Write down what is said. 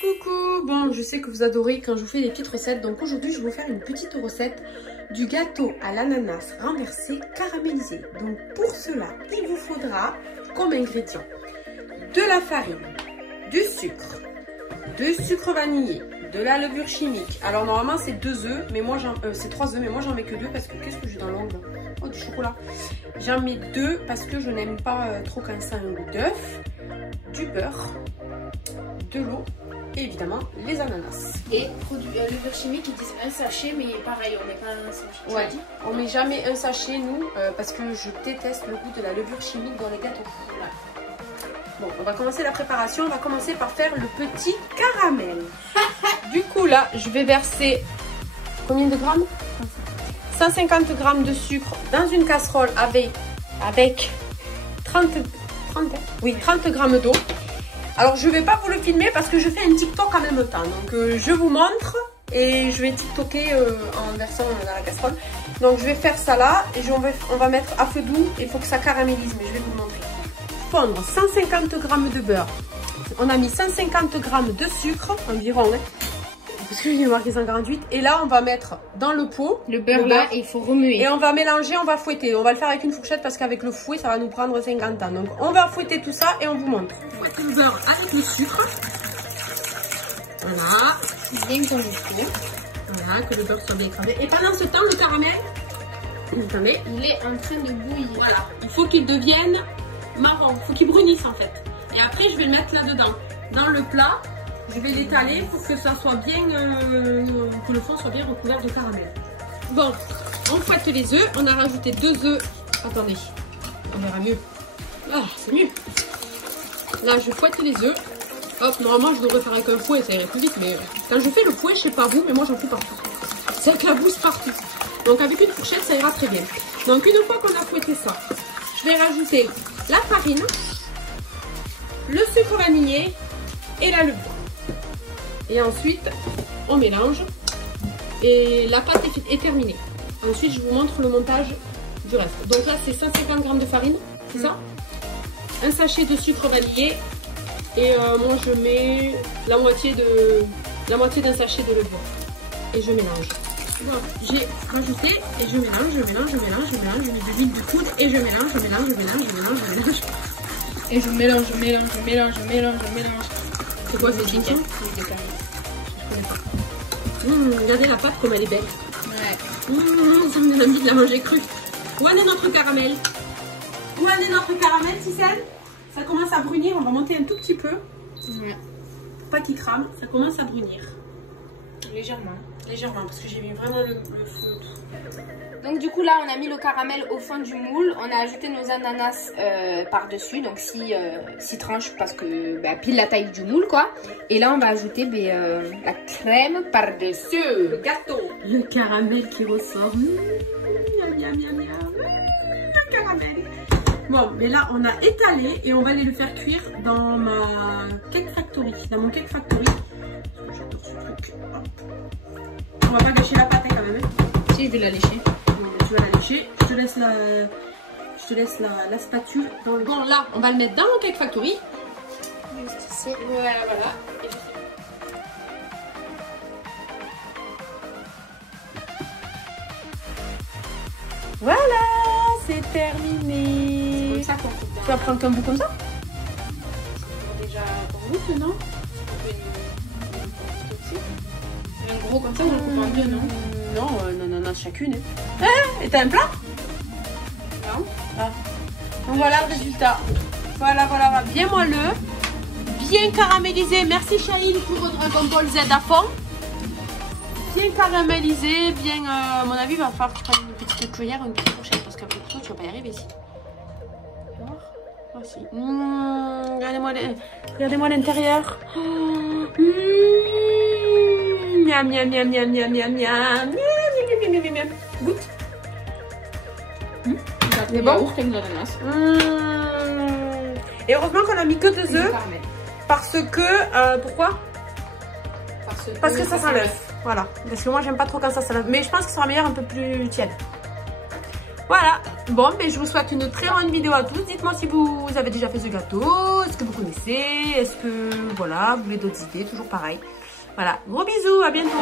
Coucou. Bon, je sais que vous adorez quand je vous fais des petites recettes. Donc aujourd'hui, je vais vous faire une petite recette du gâteau à l'ananas renversé caramélisé. Donc pour cela, il vous faudra comme ingrédients de la farine, du sucre vanillé, de la levure chimique. Alors normalement c'est 2 œufs, mais moi c'est 3 œufs, mais moi j'en mets que 2 parce que qu'est-ce que j'ai dans l'ongle? Oh, du chocolat. J'en mets 2 parce que je n'aime pas trop quand ça a un goût d'œuf, du beurre, de l'eau et évidemment les ananas. Et levure chimique, ils disent un sachet, mais pareil, on met pas un sachet. Ouais, on met jamais un sachet nous parce que je déteste le goût de la levure chimique dans les gâteaux. Ouais. Bon, on va commencer la préparation. On va commencer par faire le petit caramel. Du coup là, je vais verser combien de grammes? 150 grammes de sucre dans une casserole avec 30 grammes d'eau. Alors je vais pas vous le filmer parce que je fais un TikTok en même temps. Donc je vous montre et je vais TikToker en versant dans la casserole. Donc je vais faire ça là et on va mettre à feu doux. Il faut que ça caramélise, mais je vais vous montrer. Fondre 150 g de beurre. On a mis 150 g de sucre environ, hein, parce que j'ai marqué 148. Et là, on va mettre dans le pot le beurre là, et il faut remuer. Et on va mélanger, on va fouetter. On va le faire avec une fourchette parce qu'avec le fouet, ça va nous prendre 50 ans. Donc, on va fouetter tout ça et on vous montre. On va le beurre avec le sucre. Voilà. Bien comme il faut. Voilà, que le beurre soit bien écrasé. Et pendant ce temps, le caramel, vous entendez, il est en train de bouillir. Voilà. Il faut qu'il devienne marron. Il faut qu'il brunisse en fait. Et après, je vais le mettre là-dedans. Dans le plat, je vais l'étaler pour que ça soit bien, que le fond soit bien recouvert de caramel. Bon, on fouette les œufs. On a rajouté 2 œufs. Attendez, on verra mieux. Ah, c'est mieux. Là, je fouette les œufs. Hop, normalement, je devrais faire avec un fouet, ça irait plus vite. Mais quand je fais le fouet, je sais pas vous, mais moi, j'en fous partout. Ça éclabousse partout. Donc, avec une fourchette, ça ira très bien. Donc, une fois qu'on a fouetté ça, je vais rajouter la farine, le sucre vanillé et la levure. Et ensuite, on mélange. Et la pâte est terminée. Ensuite, je vous montre le montage du reste. Donc là, c'est 150 g de farine, c'est ça? Un sachet de sucre vanillé. Et moi, je mets la moitié d'un sachet de levure. Et je mélange. Bon, j'ai rajouté et je mélange. Je mets de l'huile de coude et je mélange. Et je mélange. C'est quoi ce truc? Regardez la pâte comme elle est belle. Ouais. Ça me donne envie de la manger crue. Où est notre caramel? Où est notre caramel, Cicel? Ça commence à brunir, on va monter un tout petit peu. Ouais. Pas qu'il crame, ça commence à brunir. Légèrement. Légèrement, parce que j'ai mis vraiment le feu. Donc du coup là on a mis le caramel au fond du moule, on a ajouté nos ananas par dessus, donc 6 tranches parce que pile la taille du moule quoi. Et là on va ajouter la crème par dessus. Le gâteau. Le caramel qui ressort. Miam. Le caramel. Bon, mais là on a étalé et on va aller le faire cuire dans ma Cake Factory. Dans mon Cake Factory. J'adore ce truc. Hop. On va pas gâcher la pâte quand même. Si, je vais la lécher. Tu vas la lécher. Je te laisse la spatule. Bon, là, on va le mettre dans mon Cake Factory. Juste ici. Voilà. Voilà, c'est terminé. C'est comme ça qu'on coupe. Tu vas prendre un bout comme ça? Déjà en route, non? Un gros comme ça, on le coupe en deux, non? Non, chacune. Et t'as un plat? Non. Ah. Donc voilà le résultat. Voilà, bien moelleux, bien caramélisé. Merci Chahil pour Dragon Ball Z à fond. Bien caramélisé, bien. À mon avis, il va falloir que tu prennes une petite cuillère, une petite fourchette, parce qu'avec toi, tu vas pas y arriver ici. Tu vas voir? Ah si. Regardez-moi l'intérieur. Miam. Goûte. C'est bon? Et heureusement qu'on a mis que 2 œufs. Parce que, pourquoi? Parce que ça s'enlève. Voilà. Parce que moi, j'aime pas trop quand ça s'enlève. Mais je pense que ça sera meilleur un peu plus tiède. Voilà, bon, mais je vous souhaite une très bonne vidéo à tous. Dites-moi si vous avez déjà fait ce gâteau, est-ce que vous connaissez, est-ce que, voilà, vous voulez d'autres idées, toujours pareil. Voilà, gros bisous, à bientôt.